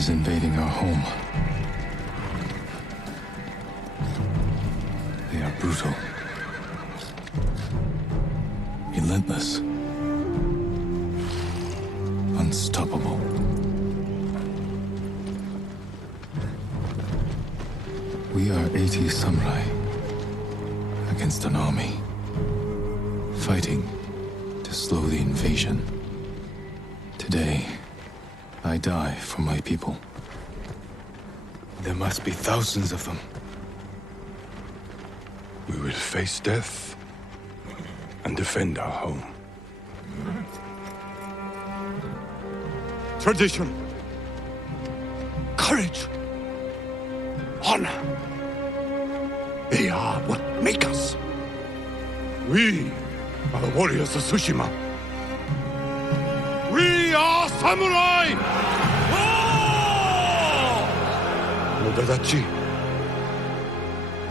is invading our home. They are brutal, relentless, unstoppable. We are 80 samurai against an army, fighting to slow the invasion. Today, I die for my people. There must be thousands of them. We will face death and defend our home. Tradition, courage, honor. They are what make us. We are the warriors of Tsushima. We are samurai! Nodadachi,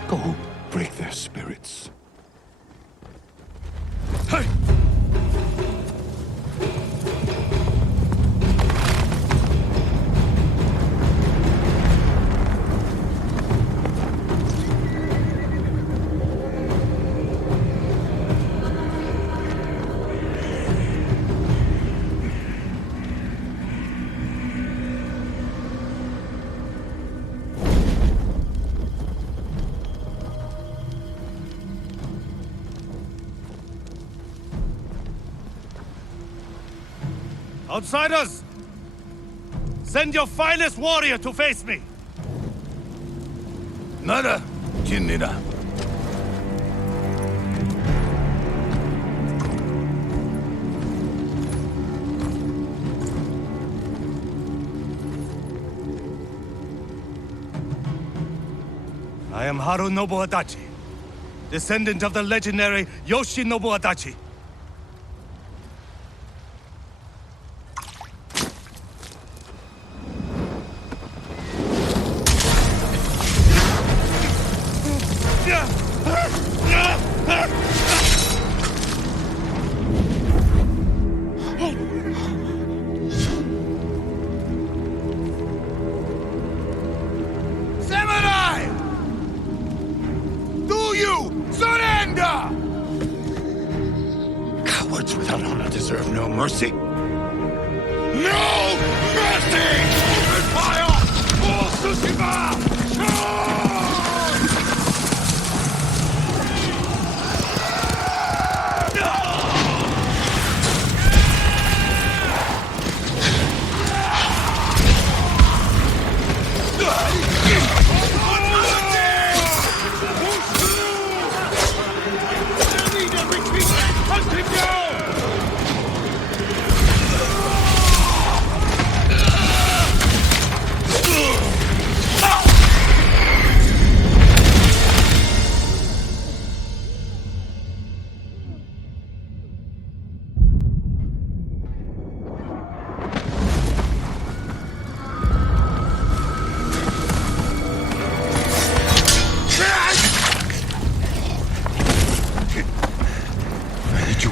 go break their spirits. Hey! Outsiders! Send your finest warrior to face me! Nada, Jinnida. I am Harunobu Adachi, descendant of the legendary Yoshinobu Adachi. Samurai! Do you surrender? Cowards without honor deserve no mercy. No mercy! Open fire! For Tsushima! Charge!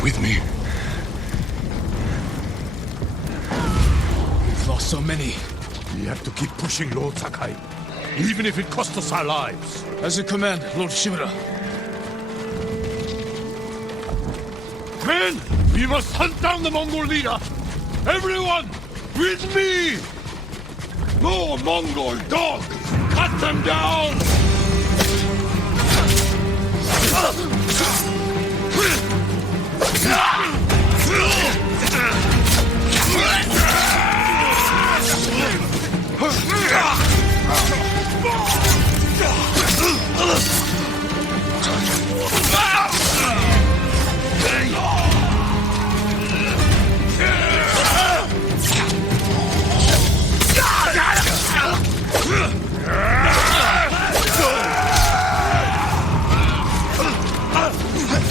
With me. We've lost so many. We have to keep pushing, Lord Sakai, even if it costs us our lives. As you command, Lord Shimura. Men, we must hunt down the Mongol leader. Everyone, with me! No Mongol dog! Cut them down!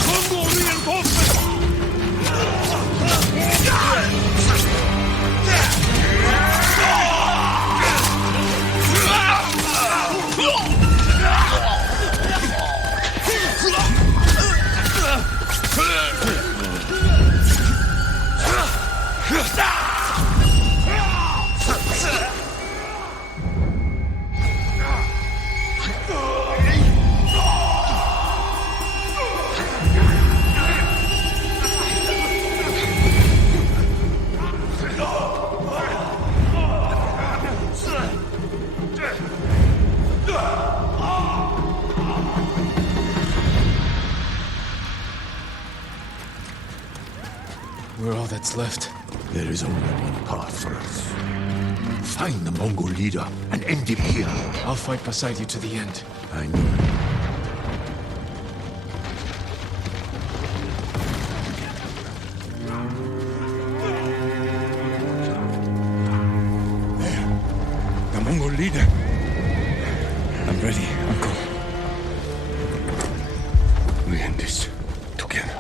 Mongol reinforcements! We're all that's left. There is only one path for us. Find the Mongol leader and end him here. I'll fight beside you to the end. I know. The Mongol leader. I'm ready, Uncle. We end this together.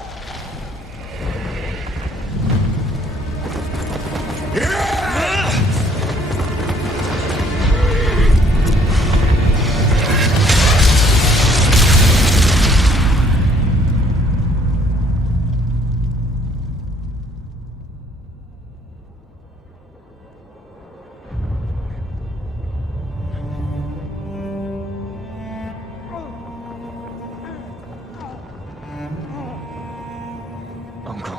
Uncle.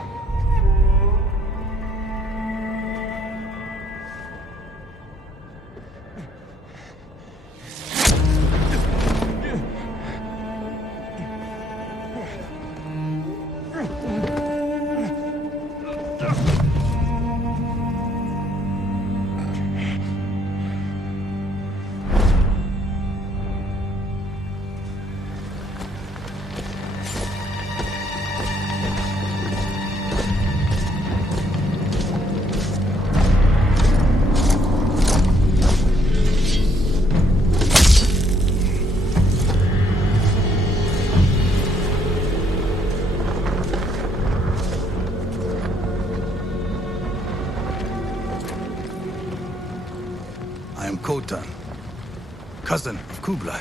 I am Khotan, cousin of Kublai,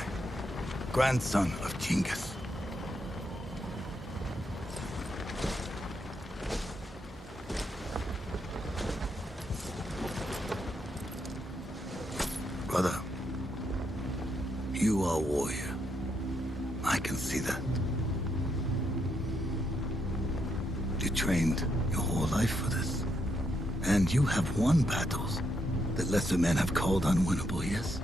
grandson of Genghis. Brother, you are a warrior. I can see that. You trained your whole life for this. And you have won battles that lesser men have called unwinnable, yes?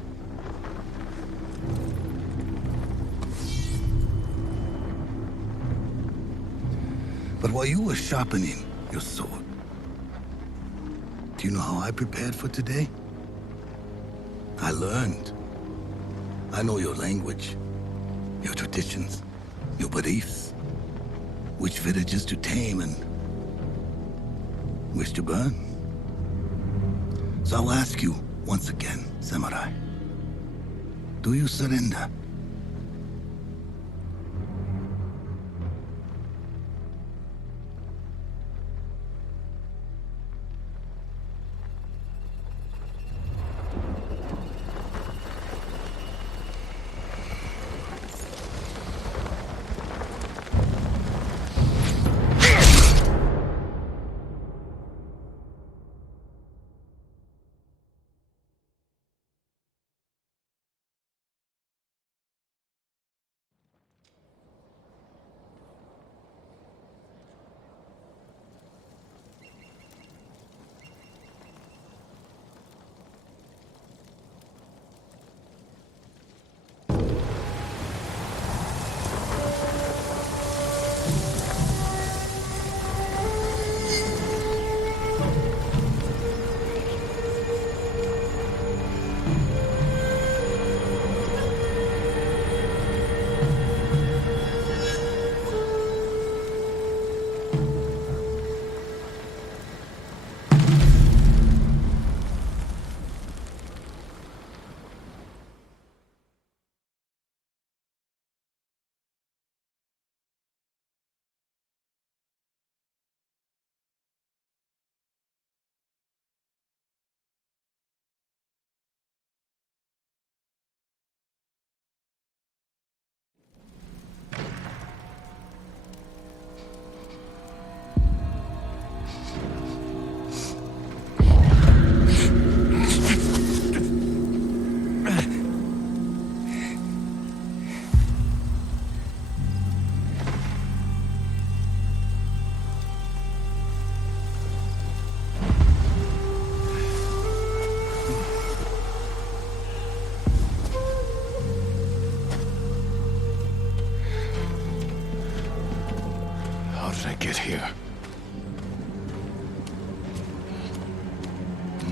But while you were sharpening your sword, do you know how I prepared for today? I learned. I know your language, your traditions, your beliefs, which villages to tame and which to burn. So I'll ask you once again, Samurai. Do you surrender?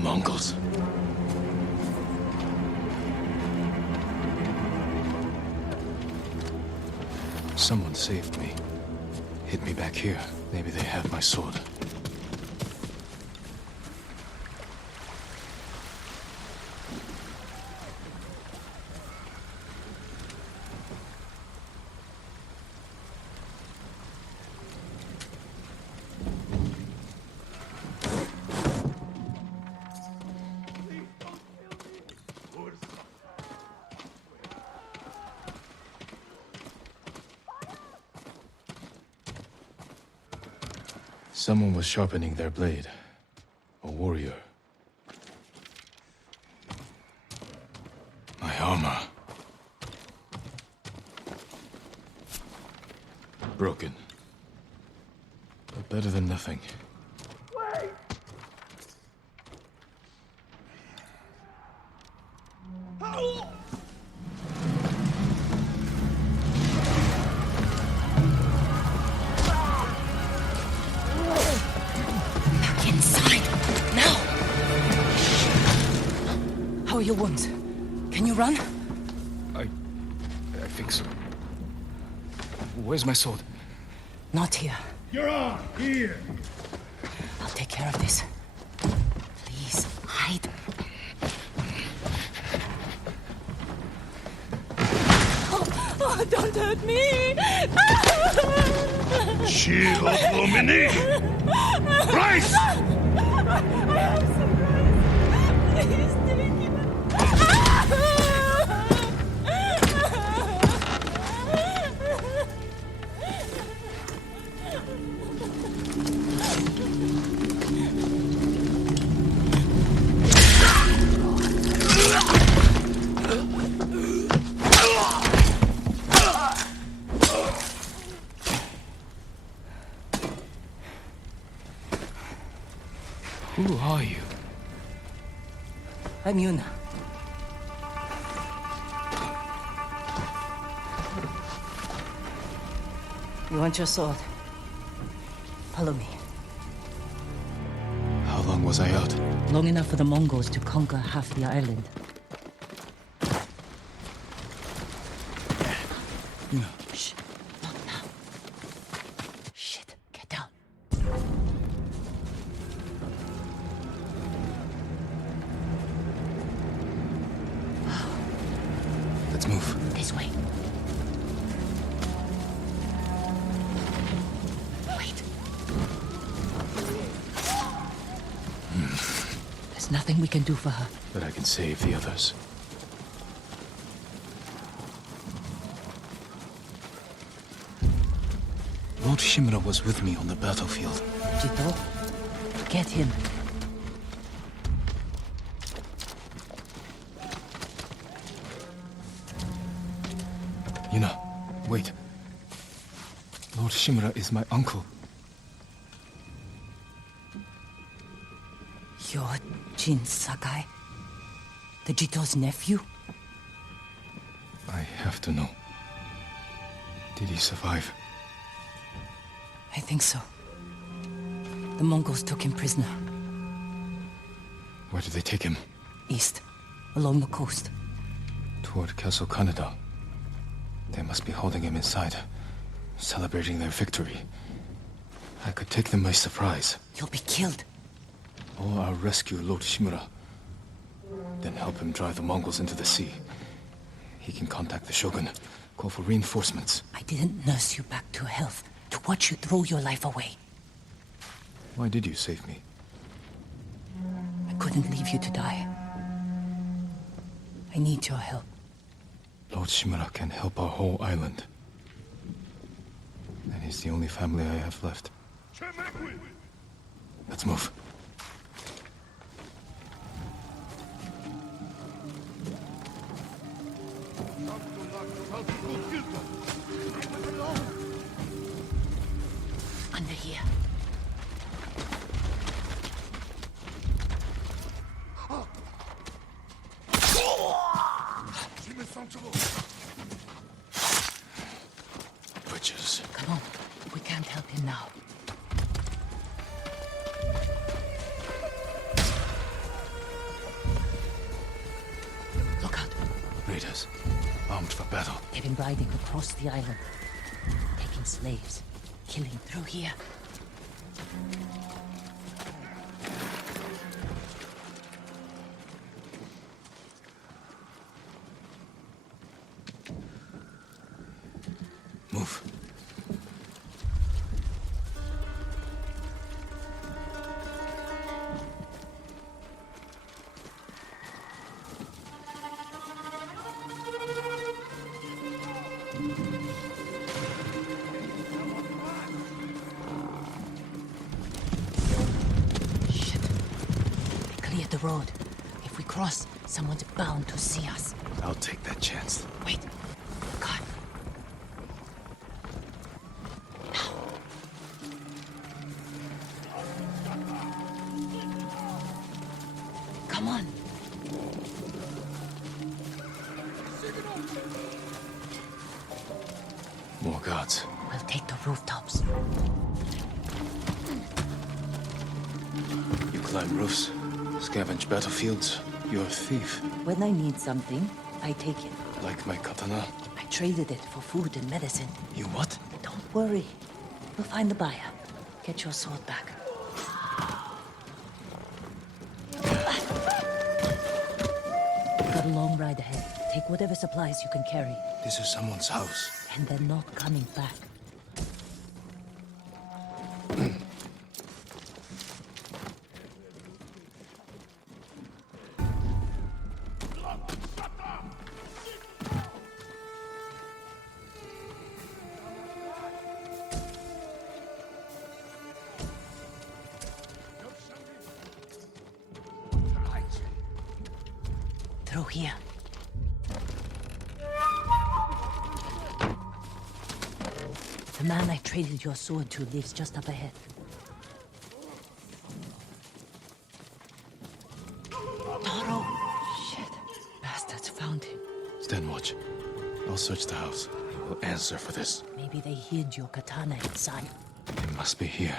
Mongols. Someone saved me. Hid me back here. Maybe they have my sword. Someone was sharpening their blade. A warrior. My armor. Broken. But better than nothing. Inside! Now! How are your wounds? Can you run? I think so. Where's my sword? Not here. You're on! Here! I'll take care of this. Please, hide. Oh, don't hurt me! Shield Lumini! Rice! I am surprised. Please take it. Who are you? I'm Yuna. You want your sword? Follow me. How long was I out? Long enough for the Mongols to conquer half the island. No. Shh. Not now. Shit. Get down. Let's move. This way. Wait. There's nothing we can do for her. But I can save the others. Lord Shimura was with me on the battlefield. Jito, get him. Yuna, wait. Lord Shimura is my uncle. You're Jin Sakai, the Jito's nephew? I have to know. Did he survive? I think so. The Mongols took him prisoner. Where did they take him? East, along the coast. Toward Castle Kaneda. They must be holding him inside, celebrating their victory. I could take them by surprise. You'll be killed. Or I'll rescue Lord Shimura. Then help him drive the Mongols into the sea. He can contact the Shogun, call for reinforcements. I didn't nurse you back to health to watch you throw your life away. Why did you save me? I couldn't leave you to die. I need your help. Lord Shimura can help our whole island. And he's the only family I have left. Let's move. Under here. Witches. Come on. We can't help him now. for battle. They've been riding across the island, taking slaves, killing through here. Move. Shit. They cleared the road. If we cross, someone's bound to see us. I'll take that chance. Wait. God. Come on. More guards. We'll take the rooftops. You climb roofs, scavenge battlefields. You're a thief. When I need something, I take it. Like my katana. I traded it for food and medicine. You what? Don't worry. We'll find the buyer. Get your sword back. We've got a long ride ahead. Take whatever supplies you can carry. This is someone's house. And they're not coming back. Through here. The man I traded your sword to lives just up ahead. Toro! Shit. Bastards found him. Stand watch. I'll search the house. Will answer for this. Maybe they hid your katana inside. It must be here.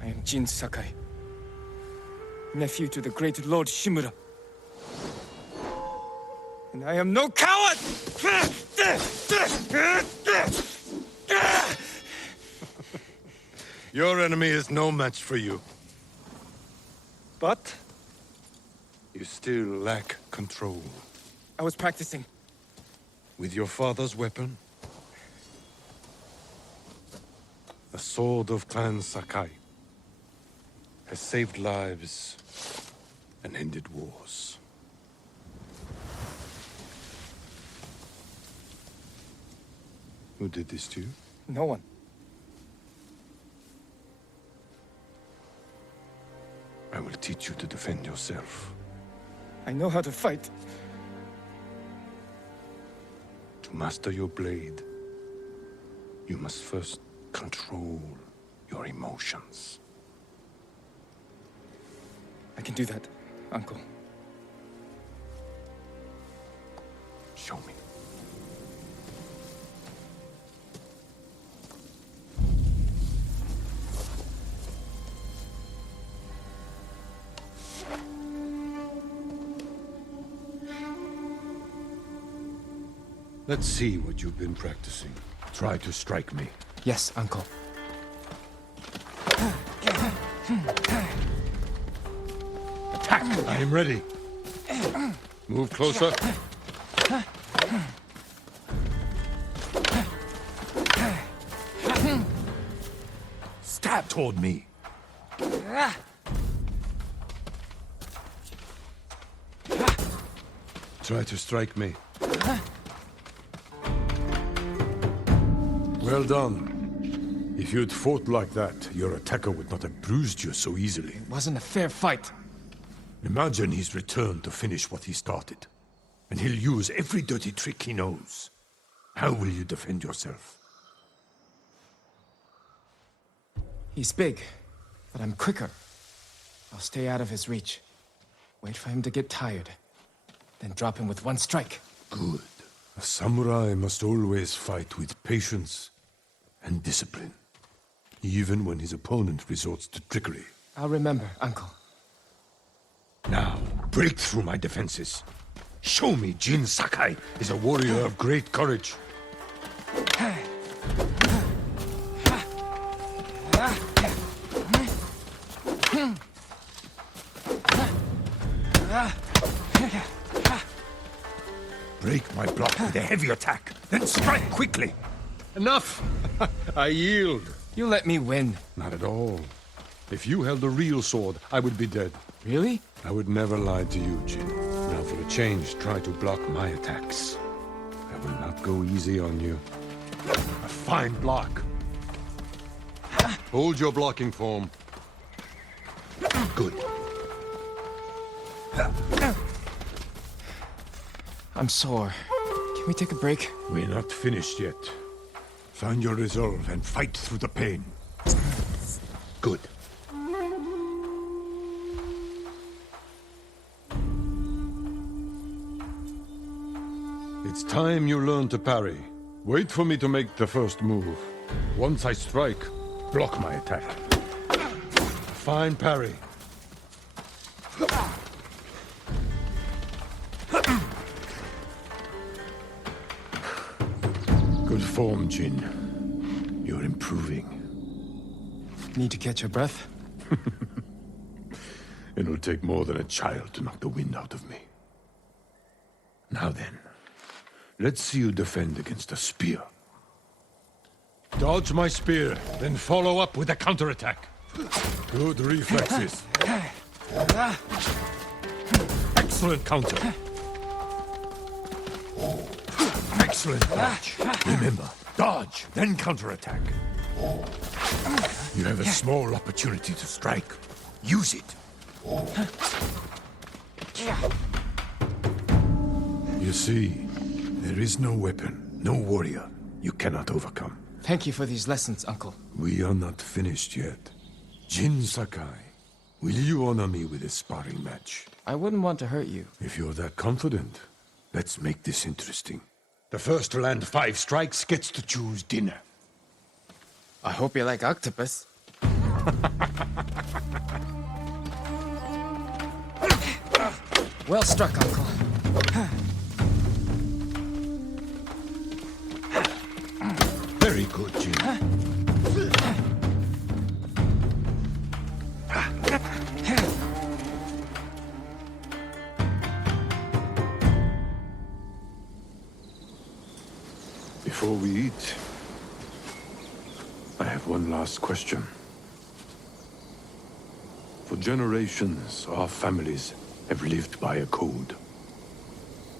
I am Jin Sakai, nephew to the great Lord Shimura. And I am no coward! Your enemy is no match for you. But You still lack control. I was practicing. With your father's weapon? The sword of Clan Sakai has saved lives and ended wars. Who did this to you? No one. I will teach you to defend yourself. I know how to fight. To master your blade, you must first control your emotions. I can do that, Uncle. Show me. Let's see what you've been practicing. Try to strike me. Yes, Uncle. Attack! I am ready. Move closer. Stab toward me. Try to strike me. Well done. If you'd fought like that, your attacker would not have bruised you so easily. It wasn't a fair fight. Imagine he's returned to finish what he started. And he'll use every dirty trick he knows. How will you defend yourself? He's big, but I'm quicker. I'll stay out of his reach. Wait for him to get tired. Then drop him with one strike. Good. A samurai must always fight with patience and discipline, even when his opponent resorts to trickery. I'll remember, Uncle. Now, break through my defenses. Show me Jin Sakai is a warrior of great courage. Break my block with a heavy attack, then strike quickly. Enough! I yield. You let me win. Not at all. If you held a real sword, I would be dead. Really? I would never lie to you, Jin. Now for a change, try to block my attacks. I will not go easy on you. A fine block. Hold your blocking form. Good. I'm sore. Can we take a break? We're not finished yet. Find your resolve and fight through the pain. Good. It's time you learn to parry. Wait for me to make the first move. Once I strike, block my attack. A fine parry. Good form, Jin. You're improving. Need to catch your breath? It'll take more than a child to knock the wind out of me. Now then, let's see you defend against a spear. Dodge my spear, then follow up with a counterattack. Good reflexes. Excellent counter. Excellent dodge. Remember, dodge, then counterattack. You have a small opportunity to strike. Use it. You see, there is no weapon, no warrior you cannot overcome. Thank you for these lessons, Uncle. We are not finished yet. Jin Sakai, will you honor me with a sparring match? I wouldn't want to hurt you. If you're that confident, let's make this interesting. The first to land 5 strikes gets to choose dinner. I hope you like octopus. Well struck, Uncle. Very good, Jin. Before we eat, I have one last question. For generations, our families have lived by a code.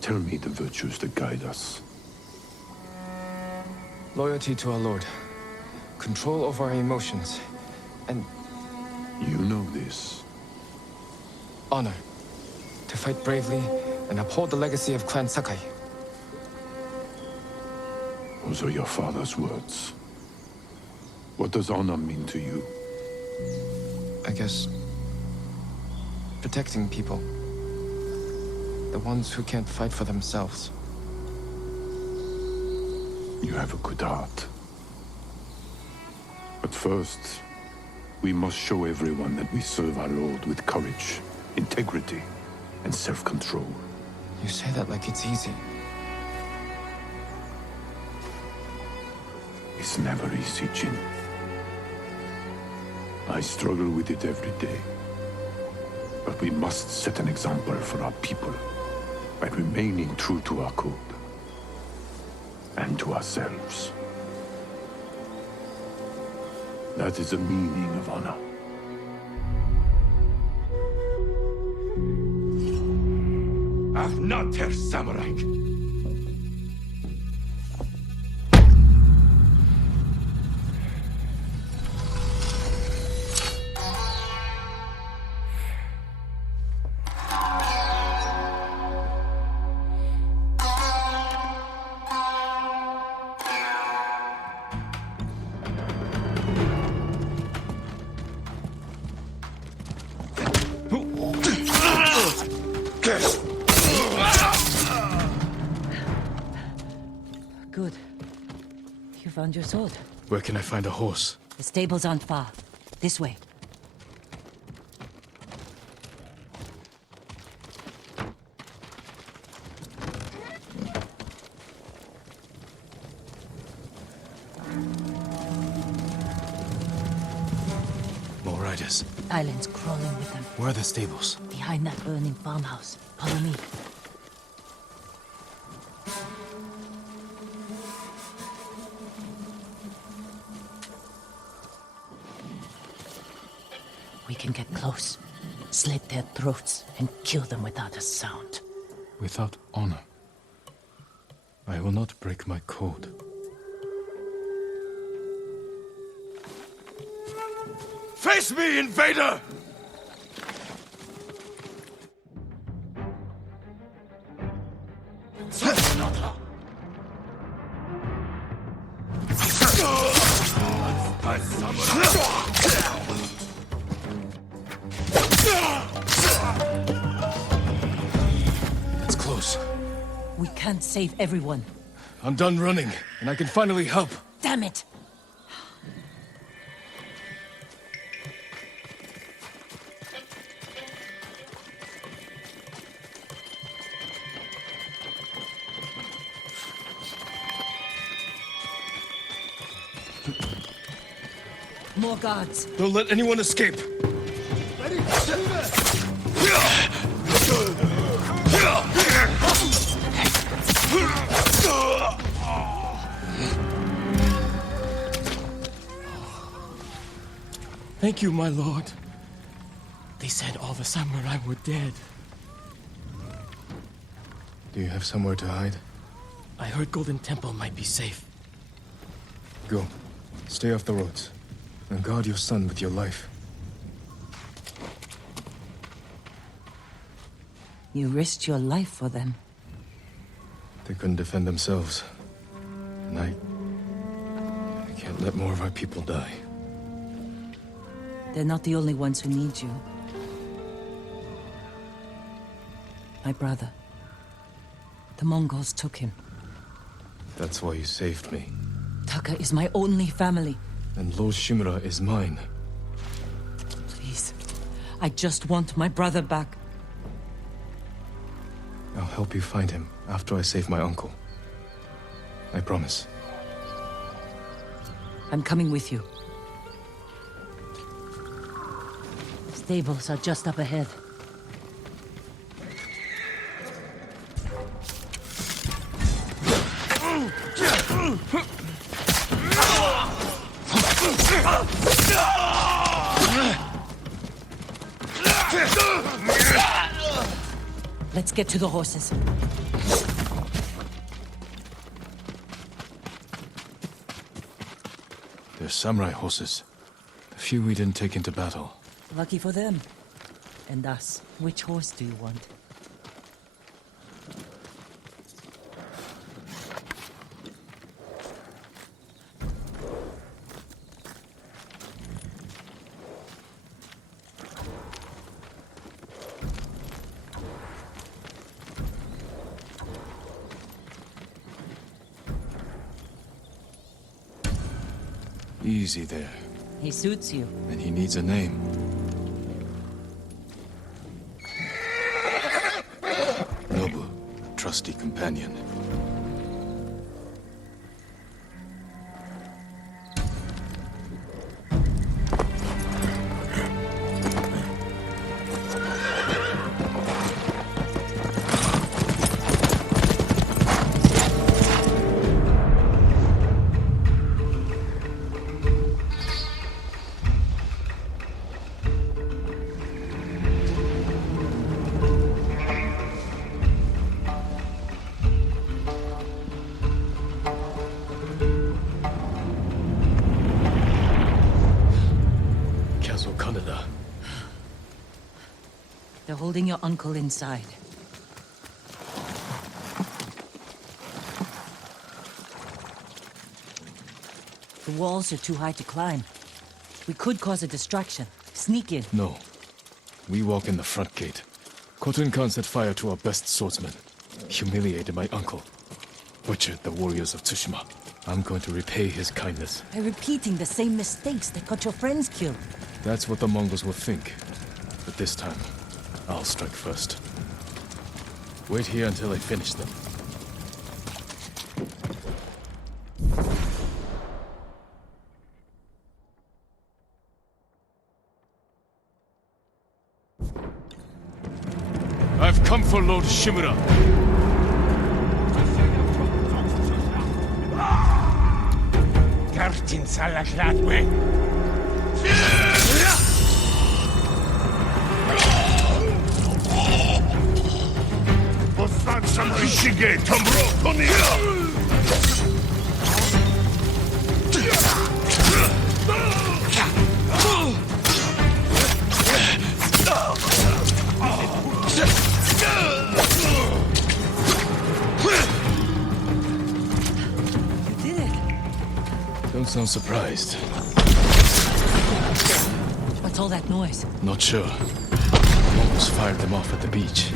Tell me the virtues that guide us. Loyalty to our Lord. Control over our emotions. And You know this. honor. To fight bravely and uphold the legacy of Clan Sakai. Those are your father's words. What does honor mean to you? I guess... protecting people. The ones who can't fight for themselves. You have a good heart. But first, we must show everyone that we serve our Lord with courage, integrity, and self-control. You say that like it's easy. It's never easy, Jin. I struggle with it every day. But we must set an example for our people by remaining true to our code and to ourselves. That is the meaning of honor. I'm not Herr Samurai. Good. You found your sword. Where can I find a horse? The stables aren't far. This way. More riders. Islands crawling with them. Where are the stables? Behind that burning farmhouse. Follow me. We can get close, slit their throats, and kill them without a sound. Without honor. I will not break my code. Face me, invader! It's close. We can't save everyone. I'm done running, and I can finally help. Damn it! More guards. Don't let anyone escape. Thank you, my lord. They said all the samurai were dead. Do you have somewhere to hide? I heard Golden Temple might be safe. Go. Stay off the roads. And guard your son with your life. You risked your life for them. They couldn't defend themselves. And I can't let more of our people die. They're not the only ones who need you. My brother. The Mongols took him. That's why you saved me. Taka is my only family. And Lord Shimura is mine. Please. I just want my brother back. I'll help you find him after I save my uncle. I promise. I'm coming with you. Stables are just up ahead. Let's get to the horses. They're samurai horses. The few we didn't take into battle. Lucky for them. And us. Which horse do you want? Easy there. He suits you. And he needs a name. Nobu, trusty companion. They're holding your uncle inside. The walls are too high to climb. We could cause a distraction. Sneak in. No. We walk in the front gate. Khotun Khan set fire to our best swordsman. Humiliated my uncle. butchered the warriors of Tsushima. I'm going to repay his kindness. By repeating the same mistakes that got your friends killed. That's what the Mongols will think. But this time, I'll strike first. Wait here until I finish them. I've come for Lord Shimura. Kartin salaklatwe. Postansam Ishige Tamro Tonia! Don't sound surprised. What's all that noise? Not sure. Mongols fired them off at the beach.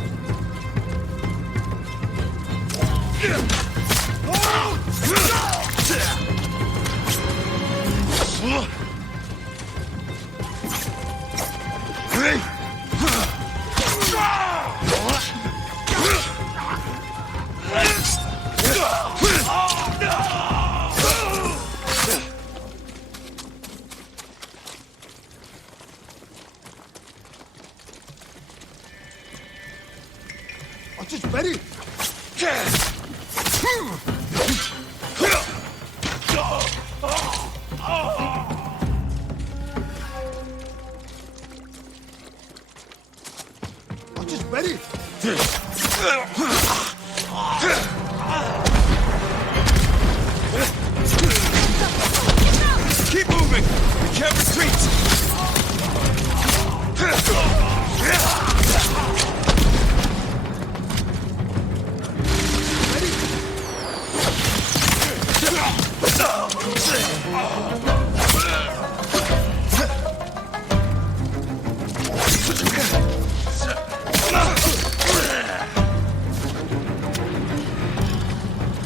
Keep moving! We can't retreat!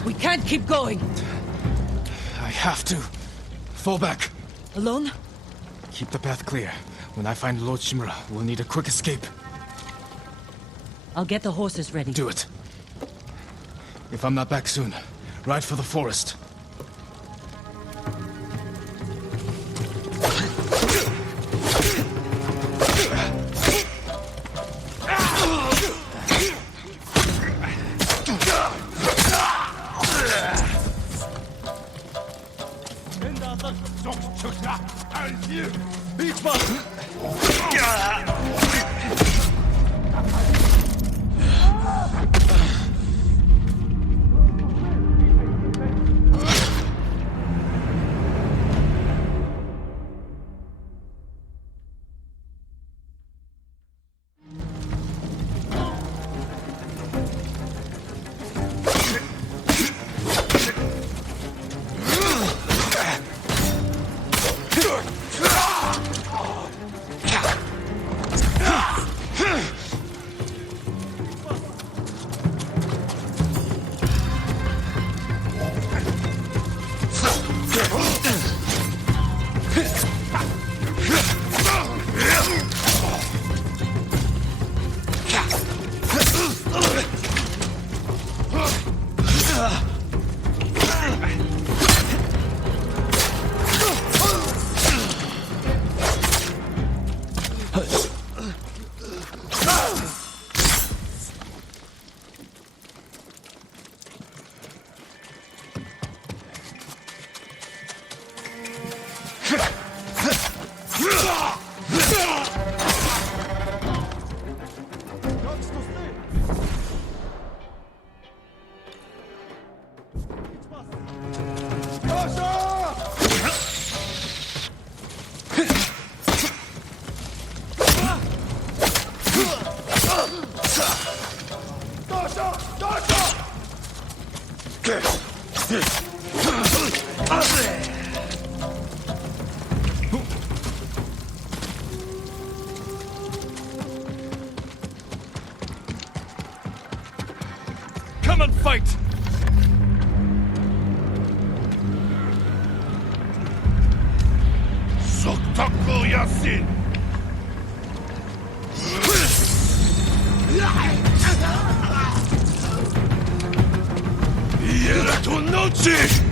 We can't keep going. I have to. Fall back. Alone? Keep the path clear. When I find Lord Shimura, we'll need a quick escape. I'll get the horses ready. Do it. If I'm not back soon, ride for the forest. Come and fight! Toku Yasin! Iera to Nochi!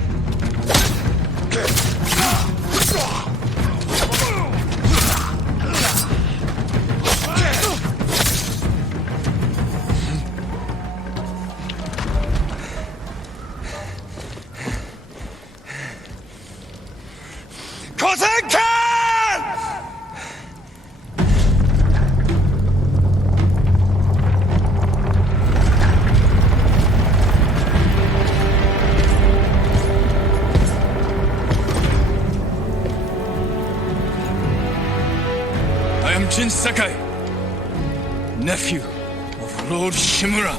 I am Jin Sakai, nephew of Lord Shimura.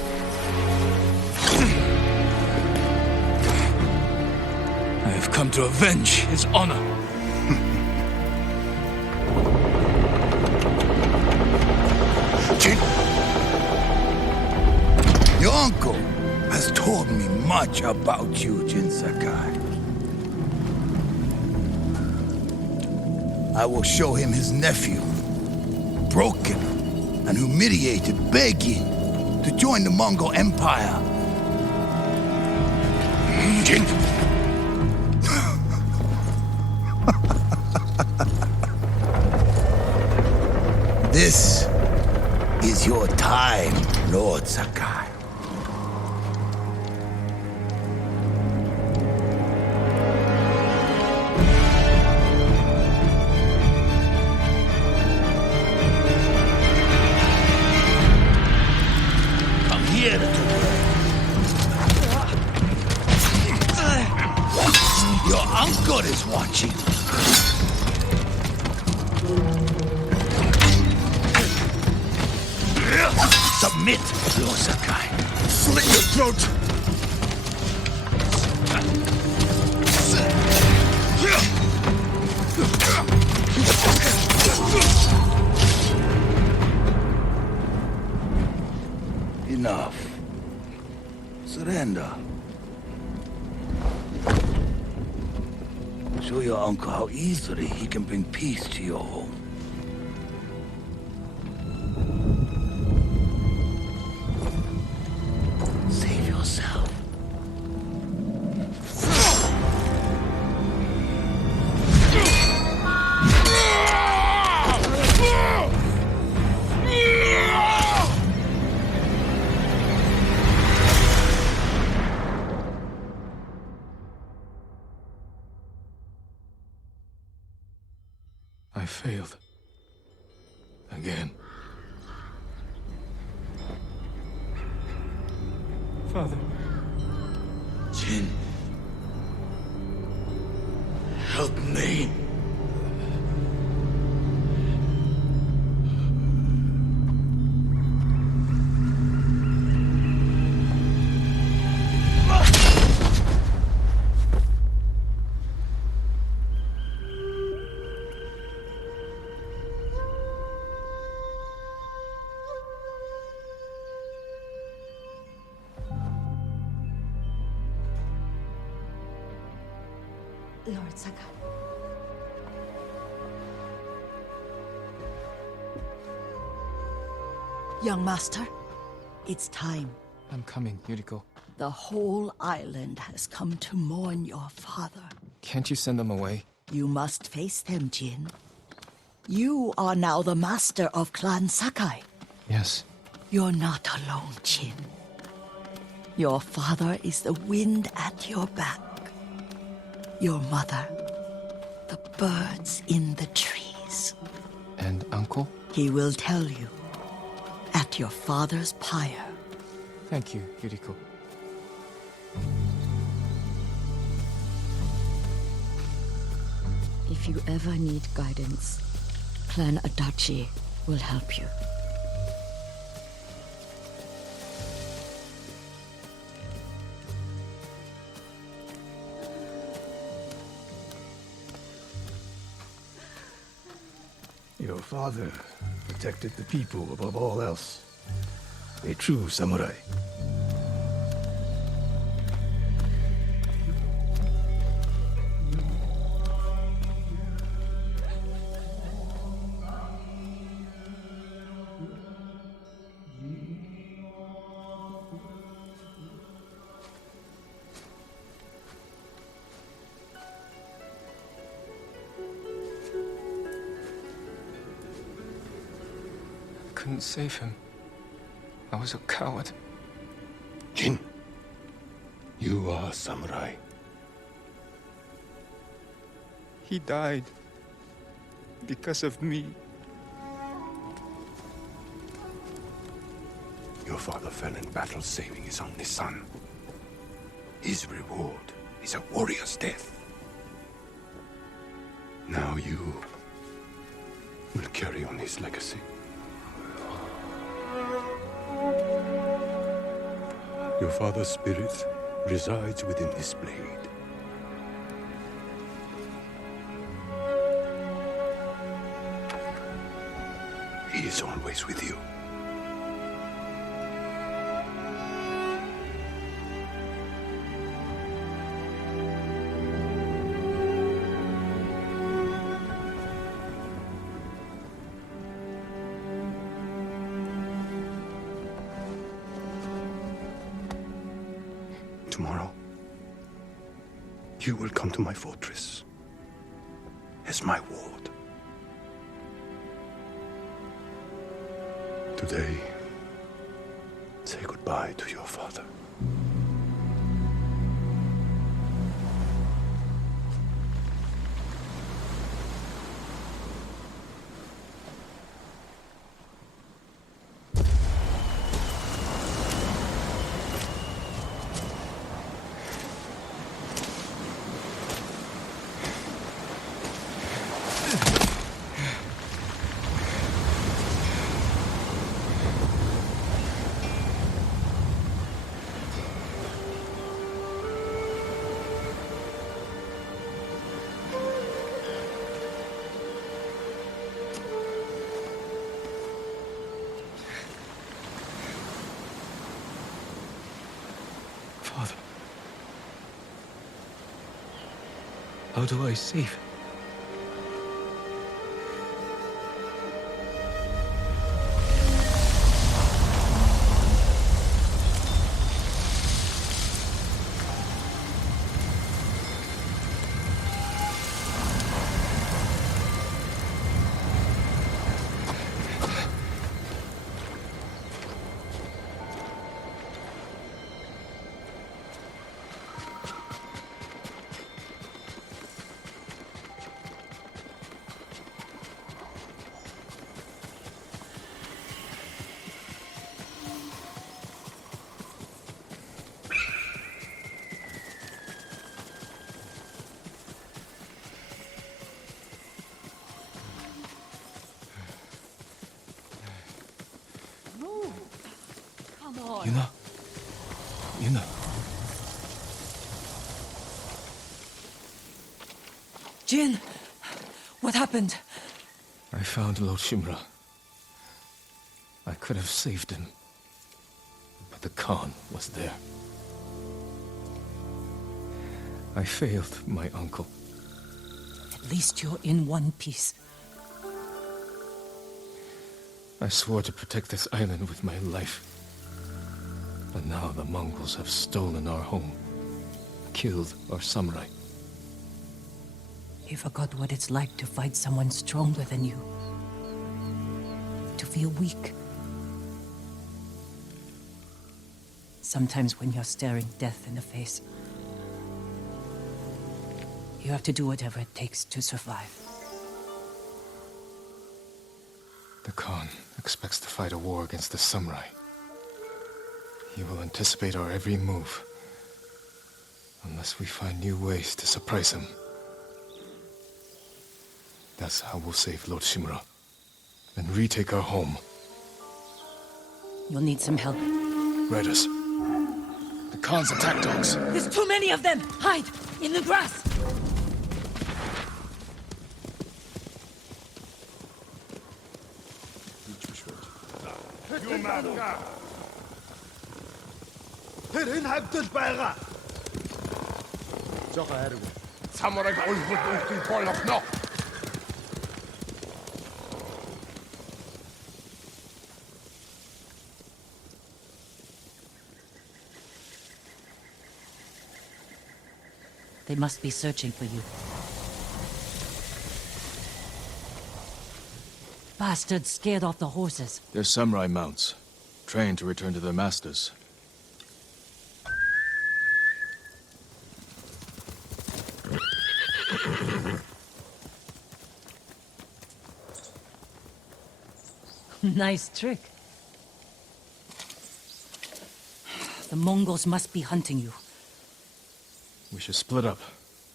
I have come to avenge his honor. Jin, your uncle has told me much about you, Jin Sakai. I will show him his nephew, broken and humiliated, begging to join the Mongol Empire. Jin! This is your time, Lord Sakai. Come here to Your uncle is watching. Submit, Lord Sakai. Slit your throat. Enough. Surrender. Show your uncle how easily he can bring peace to your home. Save yourself. I failed. Again. Father. Jin. Help me. Lord Sakai. Young master, it's time. I'm coming, Yuriko. The whole island has come to mourn your father. Can't you send them away? You must face them, Jin. You are now the master of Clan Sakai. Yes. You're not alone, Jin. Your father is the wind at your back. Your mother, the birds in the trees. And Uncle? He will tell you at your father's pyre. Thank you, Yuriko. If you ever need guidance, Clan Adachi will help you. Your father protected the people above all else. A true samurai. couldn't save him. I was a coward. Jin, you are a samurai. He died because of me. Your father fell in battle saving his only son. His reward is a warrior's death. Now you will carry on his legacy. Your father's spirit resides within this blade. He is always with you. Tomorrow, you will come to my fortress as my ward. Today, say goodbye to your father. Father. How do I save him? Yuna. Jin! What happened? I found Lord Shimura. I could have saved him. But the Khan was there. I failed my uncle. At least you're in one piece. I swore to protect this island with my life. But now the Mongols have stolen our home, killed our samurai. You forgot what it's like to fight someone stronger than you. To feel weak. Sometimes when you're staring death in the face, you have to do whatever it takes to survive. The Khan expects to fight a war against the samurai. He will anticipate our every move, unless we find new ways to surprise him. That's how we'll save Lord Shimura, and retake our home. You'll need some help. Riders. The Khan's attack dogs. There's too many of them! Hide! In the grass! They must be searching for you. bastards scared off the horses. They're samurai mounts, trained to return to their masters. Nice trick. The Mongols must be hunting you. We should split up.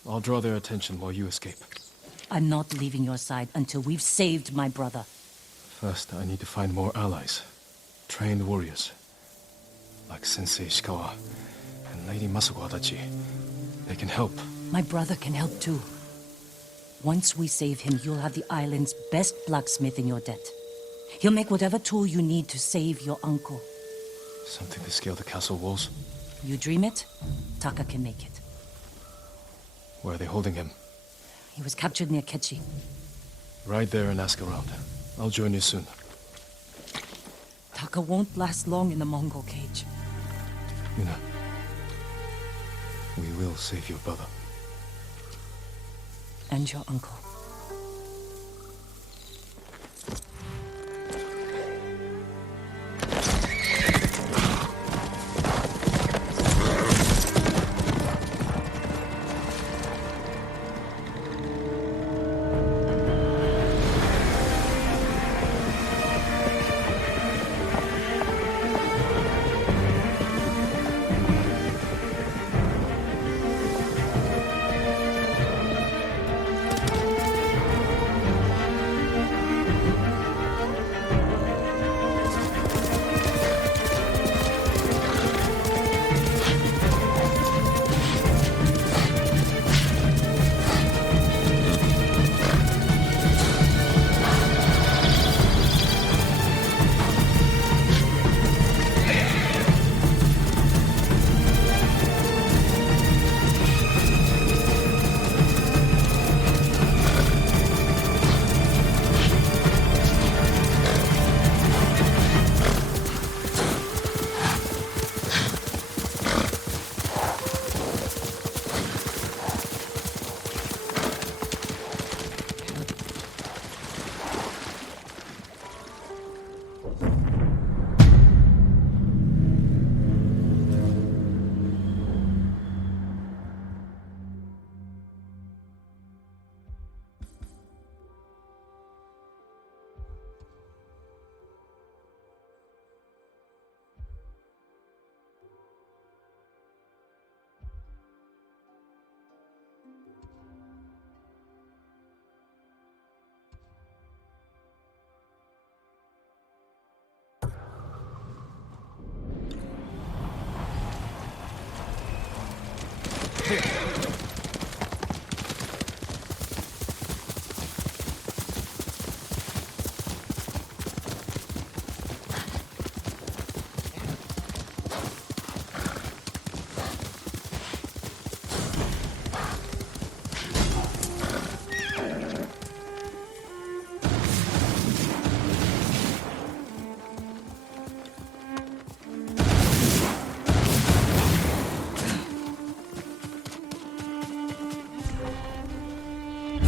I'll draw their attention while you escape. I'm not leaving your side until we've saved my brother. First, I need to find more allies. Trained warriors. Like Sensei Ishikawa and Lady Masuko Adachi. They can help. My brother can help too. Once we save him, you'll have the island's best blacksmith in your debt. He'll make whatever tool you need to save your uncle. Something to scale the castle walls? You dream it, Taka can make it. Where are they holding him? He was captured near Kechi. Ride there and ask around. I'll join you soon. Taka won't last long in the Mongol cage. Yuna, we will save your brother. And your uncle.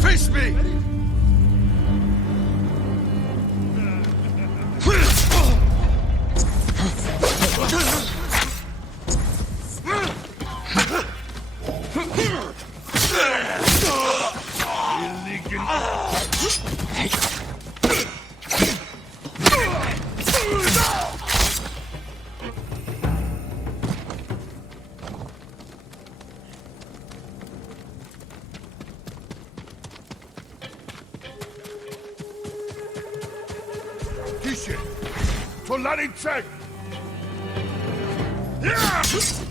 Face me! Kishin! Tolani check! Yeah!